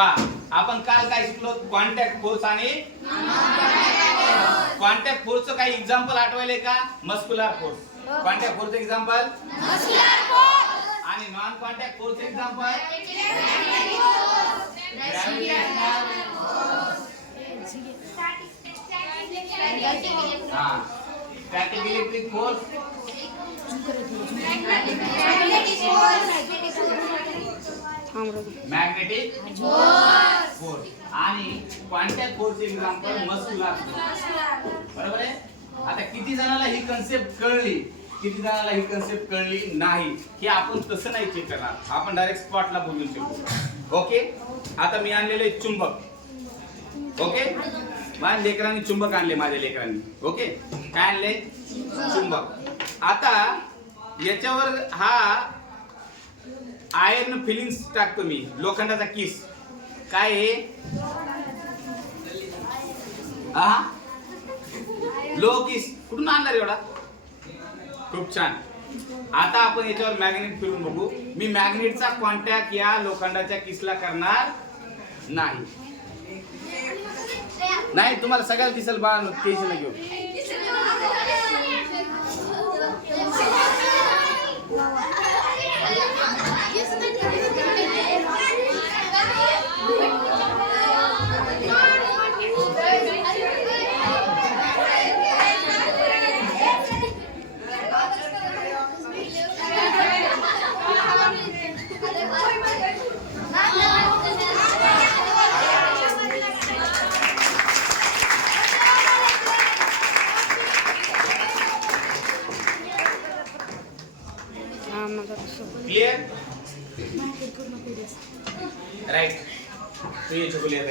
पहा आपण काल काय शिकलो कॉन्टॅक्ट फोर्स आणि कॉन्टॅक्ट फोर्सचं काही एक्झाम्पल आठवले का muscular force contact force example muscular force आणि non contact force example static electric force magnetic force आणि contact force example muscular force बरोबर आहे. आता किती जणांना ही कन्सेप्ट कळली किती जणांना ही कन्सेप्ट कळली नाही हे आपण तसं नाही चेक करणार आपण डायरेक्ट स्पॉटला बोलून शकतो. ओके आता मी आणलेले चुंबक ओके माझ्या लेकरांनी चुंबक आणले माझ्या लेकरांनी ओके काय आणले चुंबक. आता याच्यावर हा आयर्न फिलिंग्स टाकतो मी लोखंडाचा किस काय आहे लो किस कुठून आणणार एवढा खूप छान. आता आपण याच्यावर मॅग्नेट फिरून बघू. मी मॅग्नेटचा कॉन्टॅक्ट या लोखंडाच्या किसला करणार नाही नाही तुम्हाला सगळ्याला दिसेल बा टेन्शन घेऊ. Clear right. तो ये चुकलिया